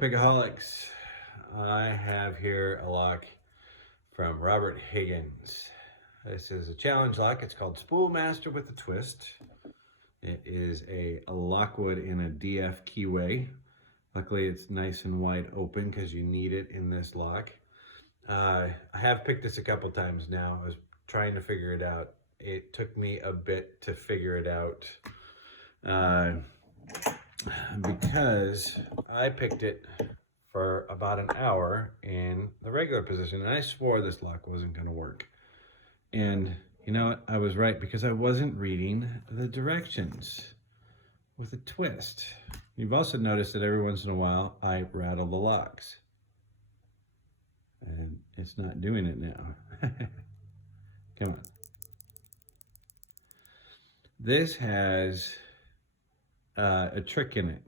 Pigaholics. I have here a lock from Robert Higgins. This is a challenge lock. It's called Spool Master with a twist. It is a lockwood in a DF keyway. Luckily it's nice and wide open because you need it in this lock. I have picked this a couple times now. I was trying to figure it out. It took me a bit to figure it out. Because I picked it for about an hour in the regular position, and I swore this lock wasn't going to work. And you know what? I was right, because I wasn't reading the directions with a twist. You've also noticed that every once in a while I rattle the locks, and it's not doing it now. Come on. This has a trick in it.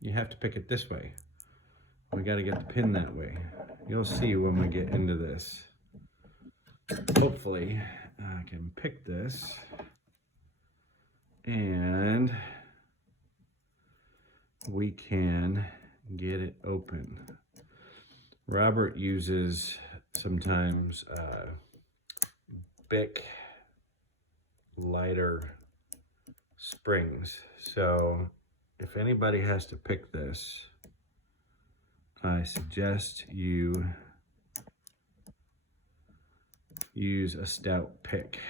You have to pick it this way. We got to get the pin that way. You'll see when we get into this. Hopefully I can pick this and we can get it open. Robert uses sometimes Bic lighter springs. So if anybody has to pick this, I suggest you use a stout pick.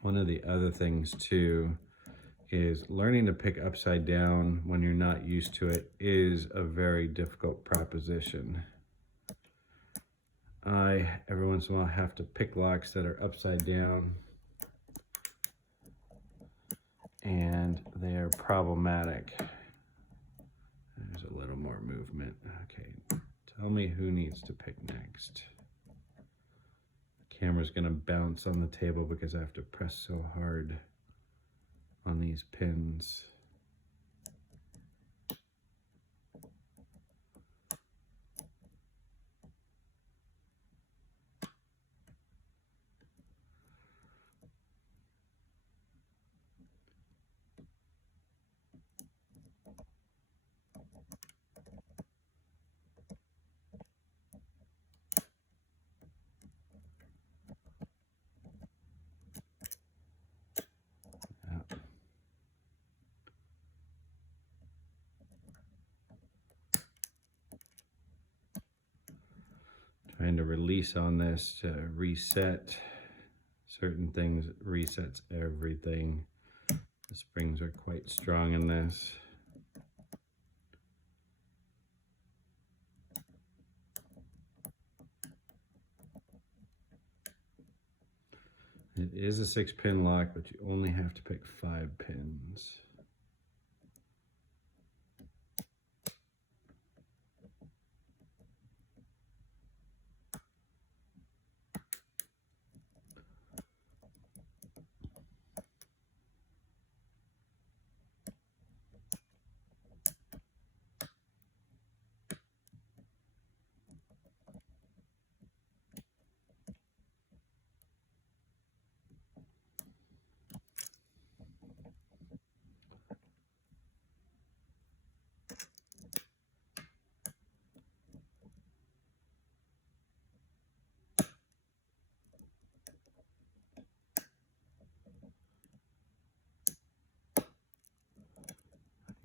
One of the other things too is learning to pick upside down when you're not used to it is a very difficult proposition. I, every once in a while, have to pick locks that are upside down, and they are problematic. There's a little more movement. Okay, tell me who needs to pick next. The camera's gonna bounce on the table because I have to press so hard on these pins. Trying to release on this to reset certain things. It resets everything. The springs are quite strong in this. It is a 6-pin lock, but you only have to pick 5 pins.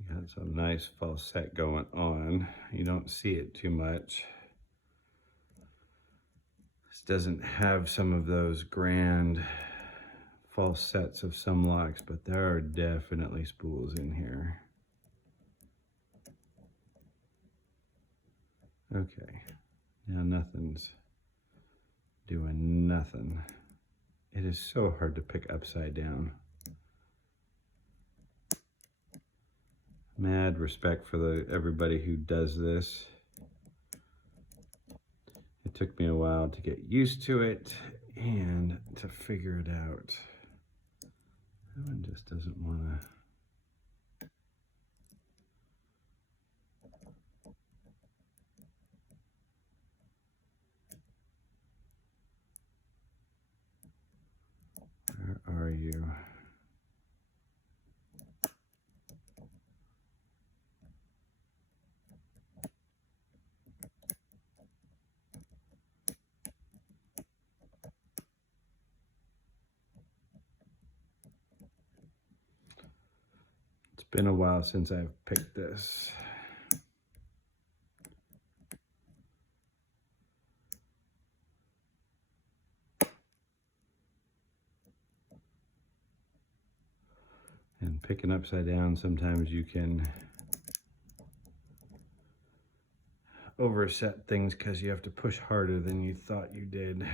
Got some nice falset going on. You don't see it too much. This doesn't have some of those grand falsets of some locks, but there are definitely spools in here. Okay, now nothing's doing nothing. It is so hard to pick upside down. Mad respect for everybody who does this. It took me a while to get used to it and to figure it out. That one just doesn't want to. Where are you? been a while since I've picked this. And picking upside down, sometimes you can overset things because you have to push harder than you thought you did.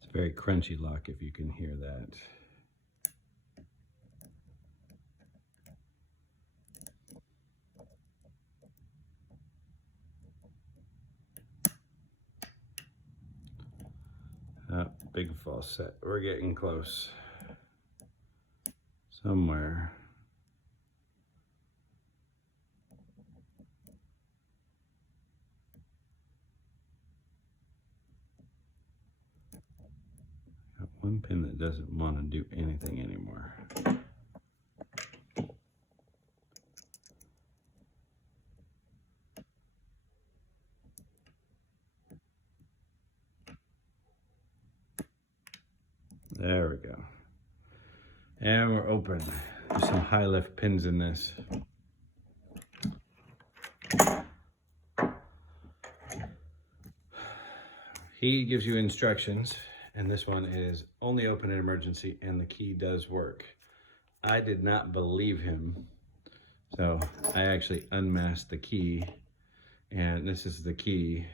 It's a very crunchy lock, if you can hear that. Big false set. We're getting close. Somewhere. Got one pin that doesn't want to do anything anymore. There we go. And we're open. There's some high lift pins in this. He gives you instructions, and this one is only open in emergency, and the key does work. I did not believe him, so I actually unmasked the key, and this is the key.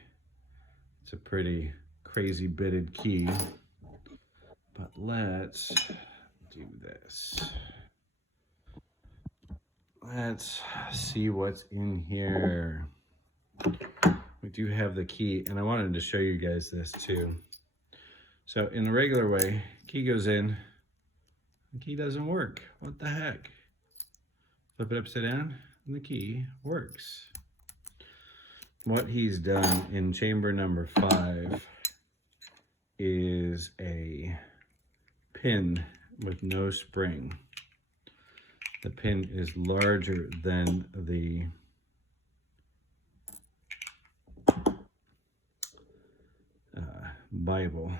It's a pretty crazy bitted key. But let's do this. Let's see what's in here. We do have the key, and I wanted to show you guys this too. So in the regular way, key goes in, the key doesn't work. What the heck? Flip it upside down, and the key works. What he's done in chamber number 5 is a pin with no spring. The pin is larger than the Bible.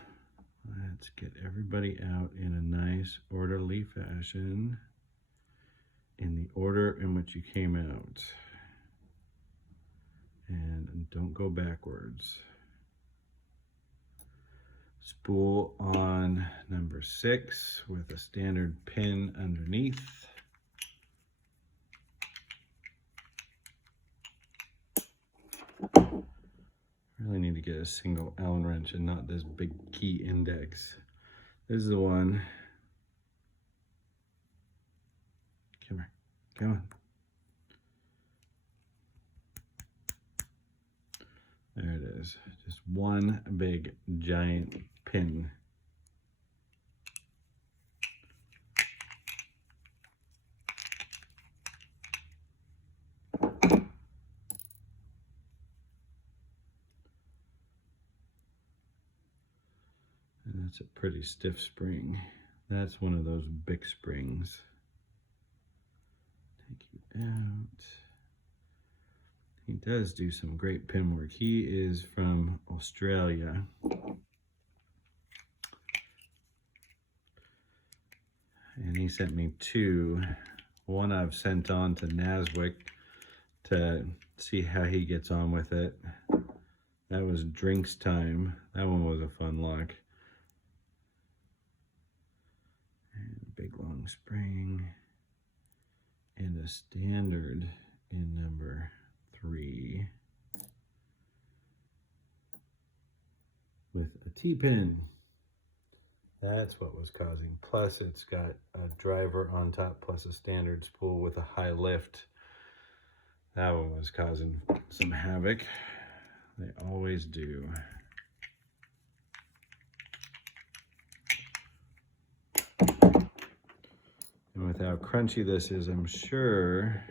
Let's get everybody out in a nice orderly fashion in the order in which you came out. And don't go backwards. Spool on number 6 with a standard pin underneath. Really need to get a single Allen wrench and not this big key index. This is the one. Come here, come on. There it is, just one big giant pin. And that's a pretty stiff spring. That's one of those big springs. Take you out. He does do some great pin work. He is from Australia. And he sent me two. One I've sent on to Naswick to see how he gets on with it. That was Drinks Time. That one was a fun lock. And big long spring. And a standard in number 3 with a T-pin. That's what was causing. Plus it's got a driver on top plus a standard spool with a high lift. That one was causing some havoc. They always do. And with how crunchy this is, I'm sure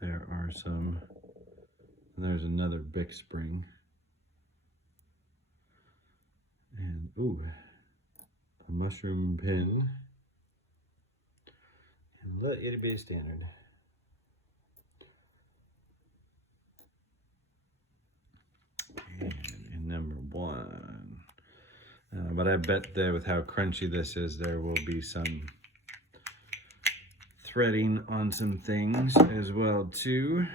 there are some. And there's another big spring. And ooh, a mushroom pin. And let it be standard. And in number 1. But I bet that with how crunchy this is, there will be some threading on some things as well too.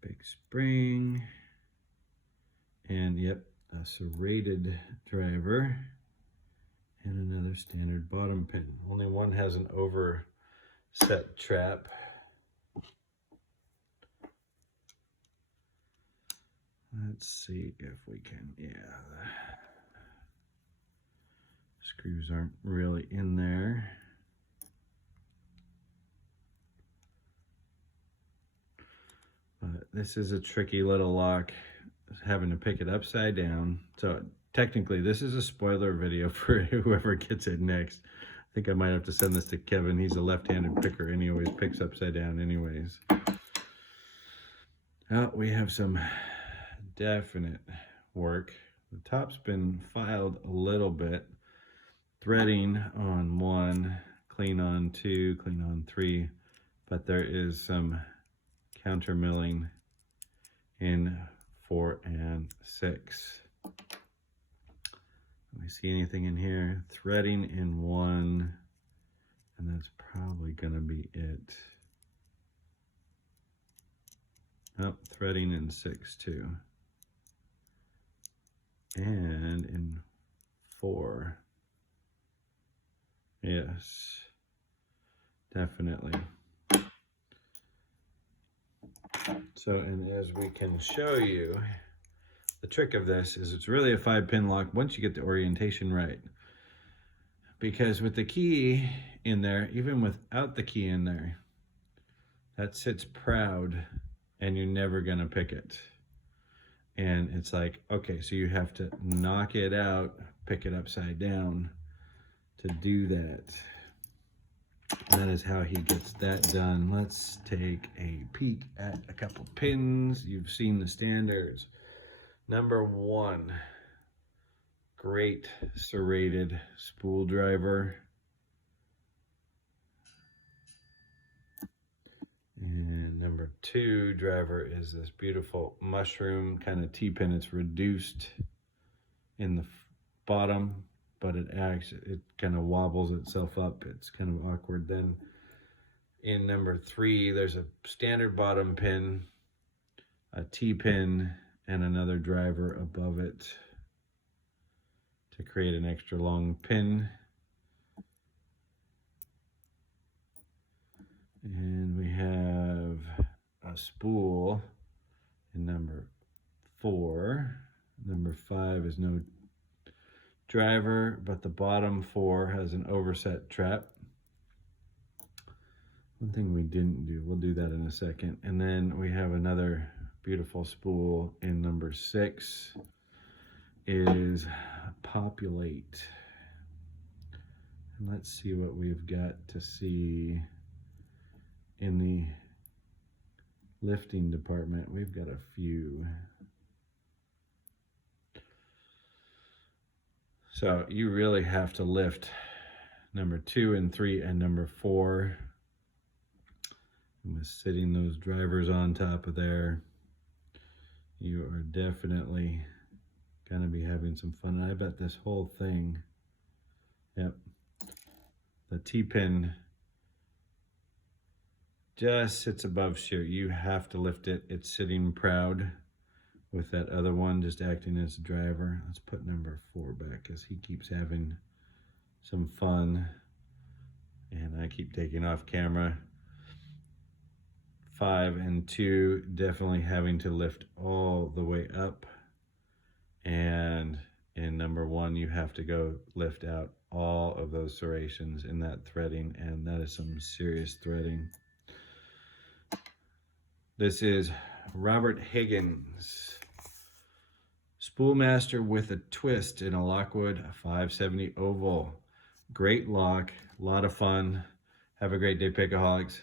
Big spring. And yep, a serrated driver. And another standard bottom pin. Only one has an overset trap. Let's see if we can, yeah. The screws aren't really in there. But this is a tricky little lock, having to pick it upside down. So technically this is a spoiler video for whoever gets it next. I think I might have to send this to Kevin. He's a left-handed picker and he always picks upside down anyways. Well, we have some definite work. The top's been filed a little bit. Threading on 1, clean on 2, clean on 3, but there is some counter milling in 4 and 6. Let me see anything in here. Threading in 1, and that's probably gonna be it. Oh, threading in 6 too. And in 4. Yes, definitely. So, and as we can show you, the trick of this is it's really a 5-pin lock once you get the orientation right. Because with the key in there, even without the key in there, that sits proud and you're never gonna pick it. And it's like, okay, so you have to knock it out, pick it upside down to do that. And that is how he gets that done. Let's take a peek at a couple pins. You've seen the standards. Number 1, great serrated spool driver. And number 2 driver is this beautiful mushroom kind of T-pin. It's reduced in the bottom, but it kind of wobbles itself up. It's kind of awkward. Then in number 3, there's a standard bottom pin, a T-pin, and another driver above it to create an extra long pin. And we have a spool in number 4. Number 5 is no driver, but the bottom 4 has an overset trap. One thing we didn't do, we'll do that in a second. And then we have another beautiful spool in number 6 is Populate. And let's see what we've got to see in the lifting department. We've got a few. So you really have to lift number 2 and 3 and number 4. With sitting those drivers on top of there, you are definitely going to be having some fun. And I bet this whole thing, yep, the T-pin just sits above chute. You have to lift it. It's sitting proud with that other one just acting as a driver. Let's put number 4 back because he keeps having some fun and I keep taking off camera. 5 and 2 definitely having to lift all the way up, and in number 1 you have to go lift out all of those serrations in that threading, and that is some serious threading. This is Robert Higgins Spool Master with a twist in a Lockwood 570 oval. Great lock, a lot of fun. Have a great day, Pickaholics.